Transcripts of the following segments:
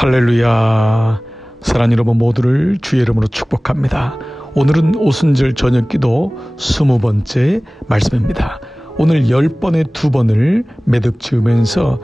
할렐루야. 사랑하는 여러분 모두를 주의 이름으로 축복합니다. 오늘은 오순절 저녁기도 20번째 말씀입니다. 오늘 10번의 2번을 매듭 지으면서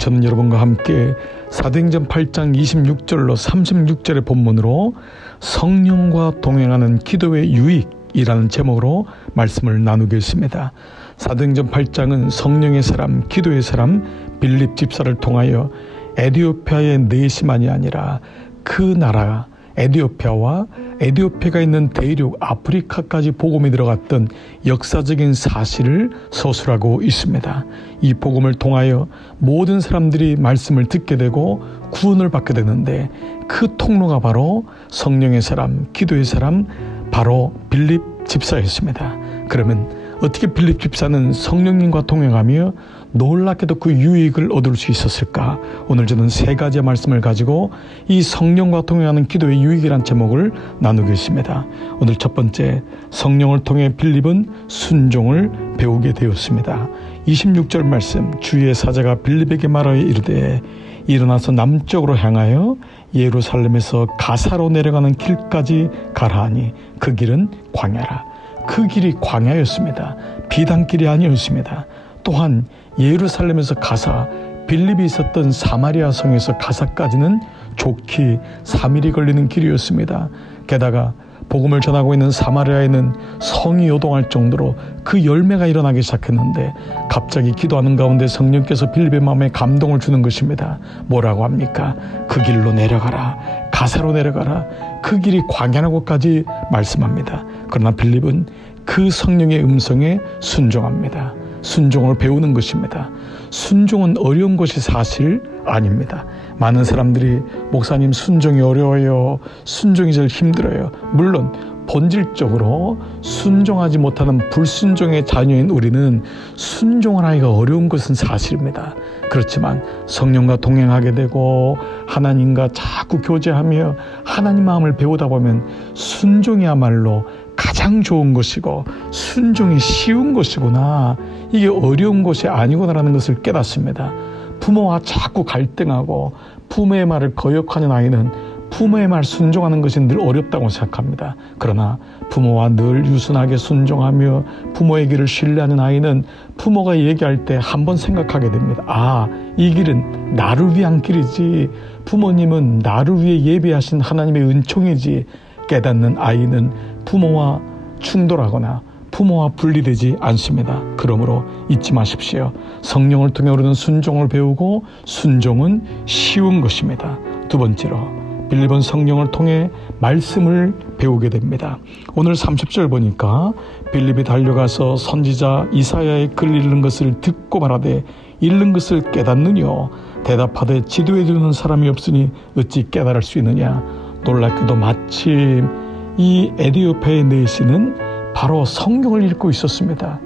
저는 여러분과 함께 사도행전 8장 26절로 36절의 본문으로 성령과 동행하는 기도의 유익이라는 제목으로 말씀을 나누겠습니다. 사도행전 8장은 성령의 사람, 기도의 사람 빌립 집사를 통하여 에티오피아의 내시만이 아니라 그 나라 에티오피아와 에티오피아가 있는 대륙 아프리카까지 복음이 들어갔던 역사적인 사실을 서술하고 있습니다. 이 복음을 통하여 모든 사람들이 말씀을 듣게 되고 구원을 받게 되는데 그 통로가 바로 성령의 사람, 기도의 사람, 바로 빌립 집사였습니다. 그러면 어떻게 빌립 집사는 성령님과 동행하며 놀랍게도 그 유익을 얻을 수 있었을까? 오늘 저는 3가지의 말씀을 가지고 이 성령과 동행하는 기도의 유익이란 제목을 나누겠습니다. 오늘 첫 번째, 성령을 통해 빌립은 순종을 배우게 되었습니다. 26절 말씀, 주의 사자가 빌립에게 말하여 이르되 일어나서 남쪽으로 향하여 예루살렘에서 가사로 내려가는 길까지 가라 하니 그 길은 광야라. 그 길이 광야였습니다. 비단길이 아니었습니다. 또한 예루살렘에서 가사, 빌립이 있었던 사마리아 성에서 가사까지는 좋기 3일이 걸리는 길이었습니다. 게다가 복음을 전하고 있는 사마리아에는 성이 요동할 정도로 그 열매가 일어나기 시작했는데 갑자기 기도하는 가운데 성령께서 빌립의 마음에 감동을 주는 것입니다. 뭐라고 합니까? 그 길로 내려가라. 가사로 내려가라. 그 길이 광야라는 곳까지 말씀합니다. 그러나 빌립은 그 성령의 음성에 순종합니다. 순종을 배우는 것입니다. 순종은 어려운 것이 사실 아닙니다. 많은 사람들이 목사님 순종이 어려워요. 순종이 제일 힘들어요. 물론 본질적으로 순종하지 못하는 불순종의 자녀인 우리는 순종을 하기가 어려운 것은 사실입니다. 그렇지만 성령과 동행하게 되고 하나님과 자꾸 교제하며 하나님 마음을 배우다 보면 순종이야말로 가장 좋은 것이고 순종이 쉬운 것이구나, 이게 어려운 것이 아니구나라는 것을 깨닫습니다. 부모와 자꾸 갈등하고 부모의 말을 거역하는 아이는 부모의 말 순종하는 것이 늘 어렵다고 생각합니다. 그러나 부모와 늘 유순하게 순종하며 부모의 길을 신뢰하는 아이는 부모가 얘기할 때 한번 생각하게 됩니다. 아, 이 길은 나를 위한 길이지, 부모님은 나를 위해 예비하신 하나님의 은총이지 깨닫는 아이는 부모와 충돌하거나 부모와 분리되지 않습니다. 그러므로 잊지 마십시오. 성령을 통해 우리는 순종을 배우고 순종은 쉬운 것입니다. 두 번째로, 빌립은 성령을 통해 말씀을 배우게 됩니다. 오늘 30절 보니까 빌립이 달려가서 선지자 이사야의 글 읽는 것을 듣고 말하되 읽는 것을 깨닫느뇨? 대답하되 지도해 주는 사람이 없으니 어찌 깨달을 수 있느냐? 놀랍게도 마침 이 에티오피아의 내시는 바로 성경을 읽고 있었습니다.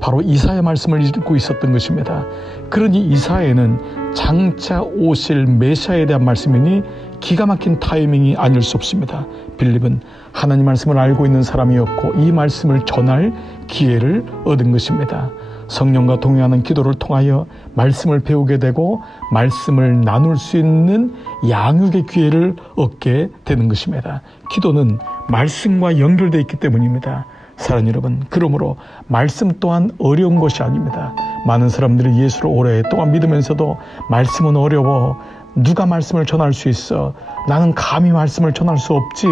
바로 이사야 말씀을 읽고 있었던 것입니다. 그러니 이사야는 장차 오실 메시아에 대한 말씀이니 기가 막힌 타이밍이 아닐 수 없습니다. 빌립은 하나님 말씀을 알고 있는 사람이었고 이 말씀을 전할 기회를 얻은 것입니다. 성령과 동행하는 기도를 통하여 말씀을 배우게 되고 말씀을 나눌 수 있는 양육의 기회를 얻게 되는 것입니다. 기도는 말씀과 연결되어 있기 때문입니다. 사랑하는 여러분, 그러므로 말씀 또한 어려운 것이 아닙니다. 많은 사람들이 예수를 오랫동안 믿으면서도 말씀은 어려워, 누가 말씀을 전할 수 있어, 나는 감히 말씀을 전할 수 없지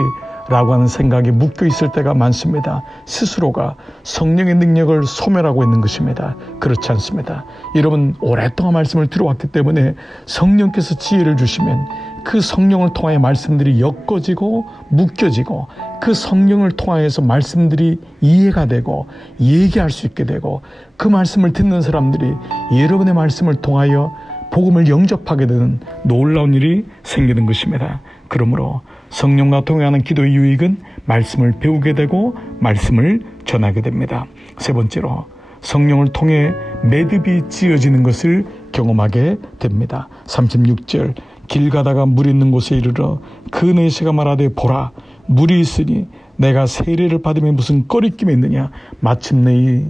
라고 하는 생각이 묶여 있을 때가 많습니다. 스스로가 성령의 능력을 소멸하고 있는 것입니다. 그렇지 않습니다. 여러분, 오랫동안 말씀을 들어왔기 때문에 성령께서 지혜를 주시면 그 성령을 통하여 말씀들이 엮어지고 묶여지고 그 성령을 통하여서 말씀들이 이해가 되고 얘기할 수 있게 되고 그 말씀을 듣는 사람들이 여러분의 말씀을 통하여 복음을 영접하게 되는 놀라운 일이 생기는 것입니다. 그러므로 성령과 동행하는 기도의 유익은 말씀을 배우게 되고 말씀을 전하게 됩니다. 세 번째로, 성령을 통해 매듭이 지어지는 것을 경험하게 됩니다. 36절, 길 가다가 물 있는 곳에 이르러 그 내시가 말하되 보라, 물이 있으니 내가 세례를 받으면 무슨 꺼리낌이 있느냐? 마침내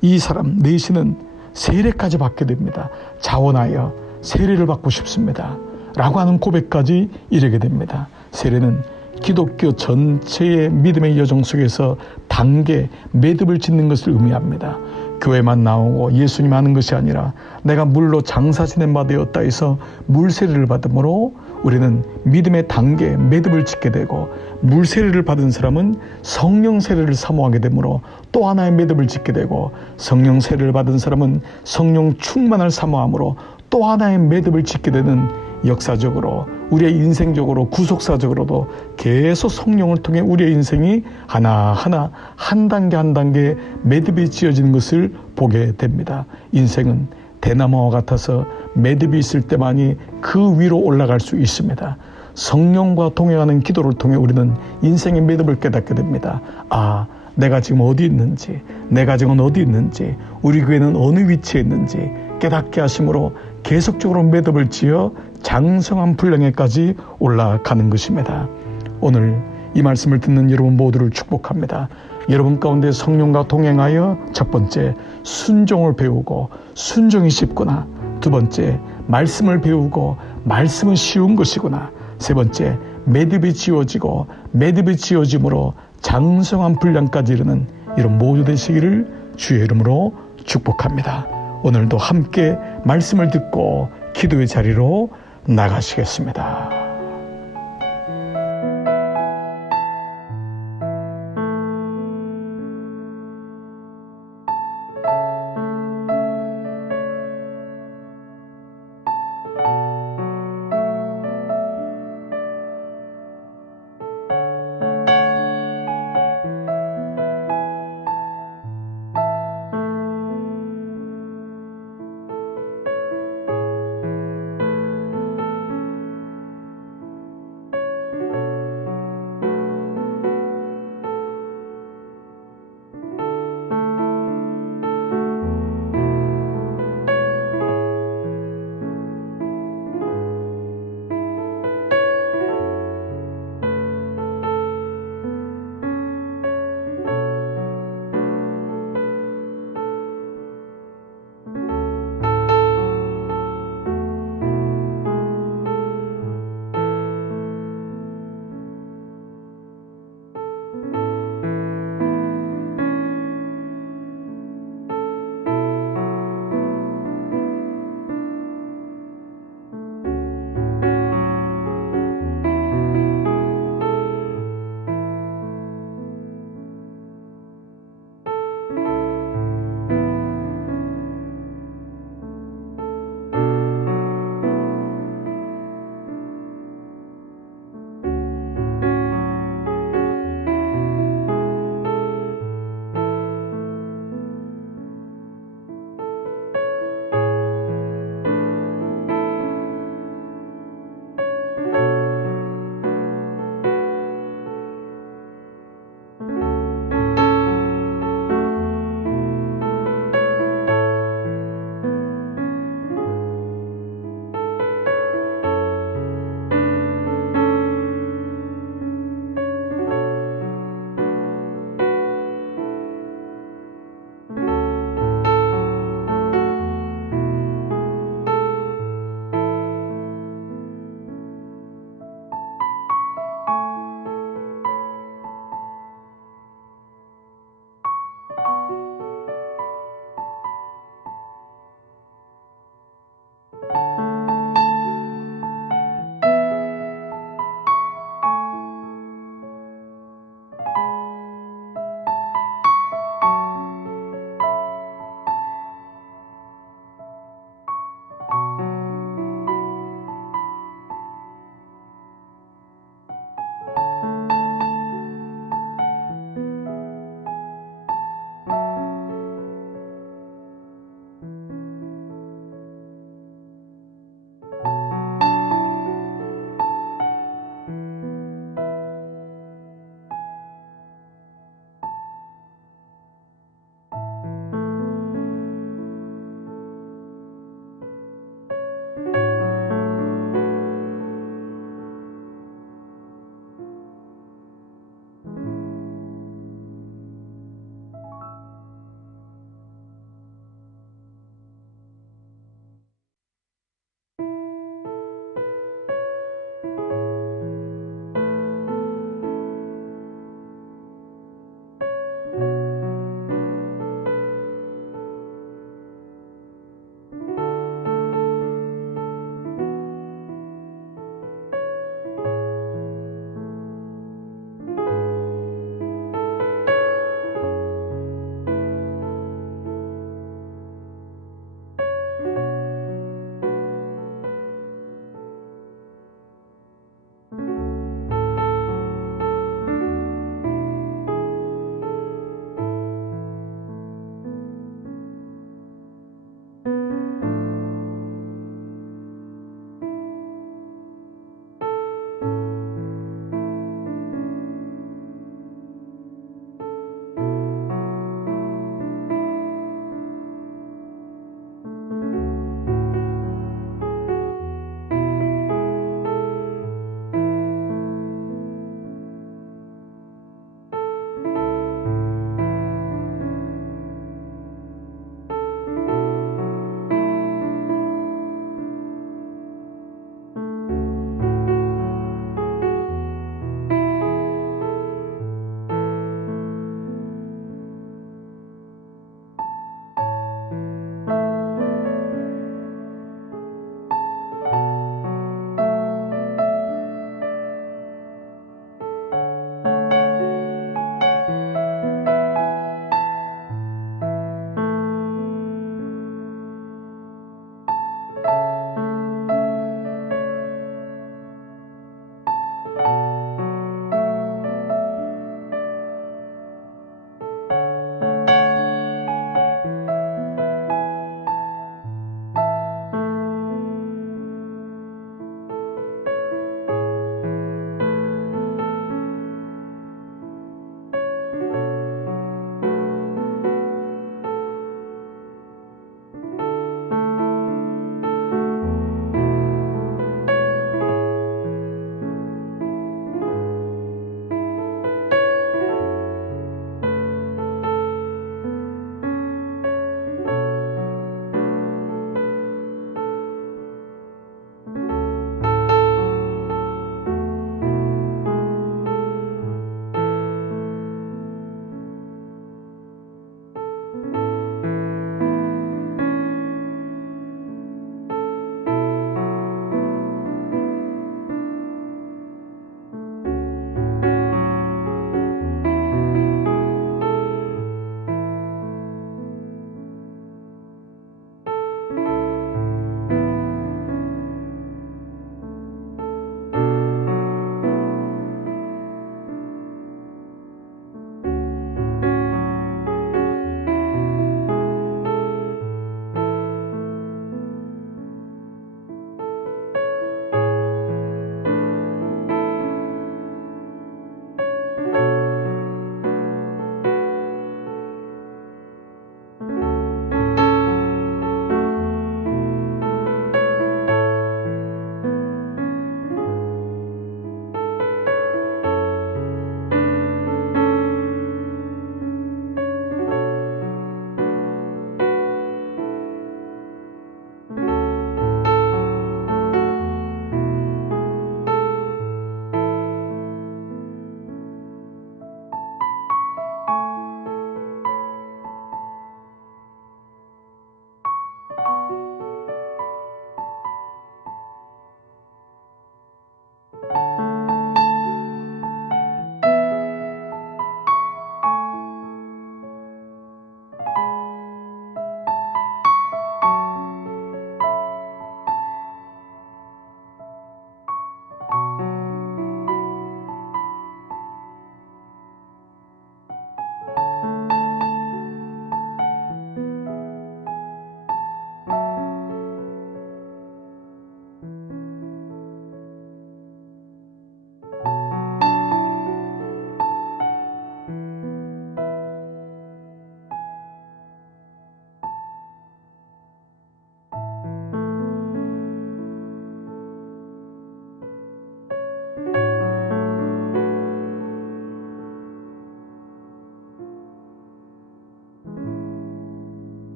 이 사람 내시는 세례까지 받게 됩니다. 자원하여 세례를 받고 싶습니다 라고 하는 고백까지 이르게 됩니다. 세례는 기독교 전체의 믿음의 여정 속에서 단계, 매듭을 짓는 것을 의미합니다. 교회만 나오고 예수님 하는 것이 아니라 내가 물로 장사 지낸 바 되었다 해서 물세례를 받음으로 우리는 믿음의 단계, 매듭을 짓게 되고, 물세례를 받은 사람은 성령 세례를 사모하게 되므로 또 하나의 매듭을 짓게 되고, 성령 세례를 받은 사람은 성령 충만을 사모함으로 또 하나의 매듭을 짓게 되는, 역사적으로 우리의 인생적으로 구속사적으로도 계속 성령을 통해 우리의 인생이 하나하나 한 단계 한 단계 매듭이 지어지는 것을 보게 됩니다. 인생은 대나무와 같아서 매듭이 있을 때만이 그 위로 올라갈 수 있습니다. 성령과 동행하는 기도를 통해 우리는 인생의 매듭을 깨닫게 됩니다. 아, 내가 지금 어디 있는지, 내 가정은 어디 있는지, 우리 교회는 어느 위치에 있는지 깨닫게 하심으로 계속적으로 매듭을 지어 장성한 분량에까지 올라가는 것입니다. 오늘 이 말씀을 듣는 여러분 모두를 축복합니다. 여러분 가운데 성령과 동행하여 첫 번째 순종을 배우고 순종이 쉽구나, 두 번째 말씀을 배우고 말씀은 쉬운 것이구나, 세 번째 매듭이 지어지고 매듭이 지어짐으로 장성한 분량까지 이르는 이런 모두 되시기를 주의 이름으로 축복합니다. 오늘도 함께 말씀을 듣고 기도의 자리로 나가시겠습니다.